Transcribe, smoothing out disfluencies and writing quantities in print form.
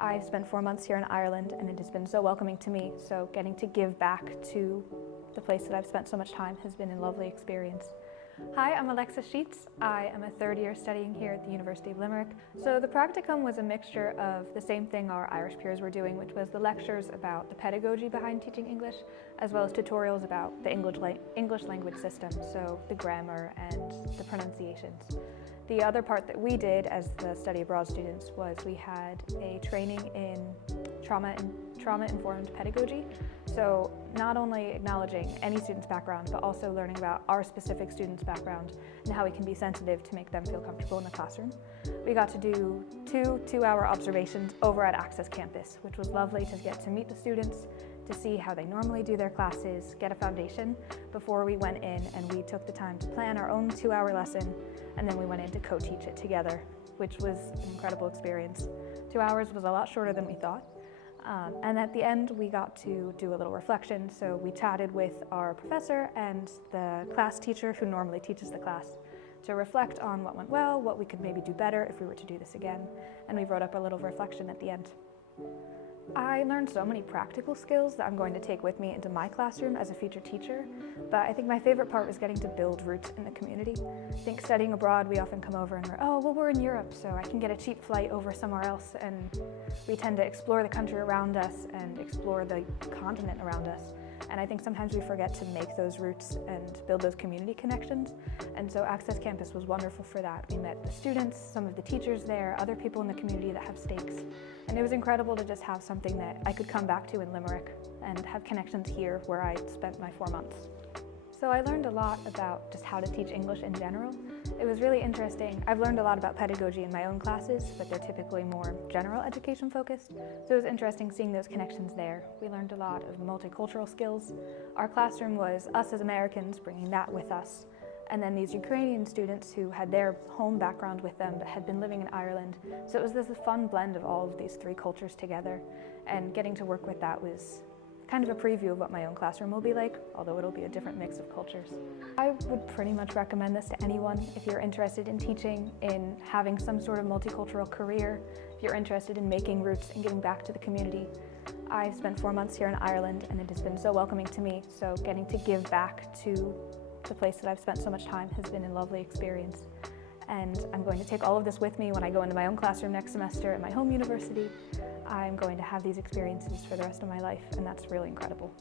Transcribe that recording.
I've spent 4 months here in Ireland and it has been so welcoming to me, so getting to give back to the place that I've spent so much time has been a lovely experience. Hi, I'm Alexa Scheetz. I am a third year studying here at the University of Limerick. So the practicum was a mixture of the same thing our Irish peers were doing, which was the lectures about the pedagogy behind teaching English, as well as tutorials about the English language system, so the grammar and the pronunciations. The other part that we did as the study abroad students was we had a training in trauma-informed pedagogy. So not only acknowledging any student's background, but also learning about our specific student's background and how we can be sensitive to make them feel comfortable in the classroom. We got to do two-hour observations over at Access Campus, which was lovely to get to meet the students, to see how they normally do their classes, get a foundation before we went in, and we took the time to plan our own 2-hour lesson, and then we went in to co-teach it together, which was an incredible experience. 2 hours was a lot shorter than we thought. And at the end, we got to do a little reflection. So we chatted with our professor and the class teacher who normally teaches the class to reflect on what went well, what we could maybe do better if we were to do this again. And we wrote up a little reflection at the end. I learned so many practical skills that I'm going to take with me into my classroom as a future teacher, but I think my favorite part was getting to build roots in the community. I think studying abroad, we often come over and we're in Europe, so I can get a cheap flight over somewhere else, and we tend to explore the country around us and explore the continent around us. And I think sometimes we forget to make those roots and build those community connections. And so Access Campus was wonderful for that. We met the students, some of the teachers there, other people in the community that have stakes. And it was incredible to just have something that I could come back to in Limerick and have connections here where I spent my 4 months. So I learned a lot about just how to teach English in general. It was really interesting. I've learned a lot about pedagogy in my own classes, but they're typically more general education focused. So it was interesting seeing those connections there. We learned a lot of multicultural skills. Our classroom was us as Americans bringing that with us. And then these Ukrainian students who had their home background with them but had been living in Ireland. So it was this fun blend of all of these three cultures together. And getting to work with that was kind of a preview of what my own classroom will be like, although it'll be a different mix of cultures. I would pretty much recommend this to anyone if you're interested in teaching, in having some sort of multicultural career, if you're interested in making roots and giving back to the community. I've spent 4 months here in Ireland and it has been so welcoming to me, so getting to give back to the place that I've spent so much time has been a lovely experience. And I'm going to take all of this with me when I go into my own classroom next semester at my home university. I'm going to have these experiences for the rest of my life, and that's really incredible.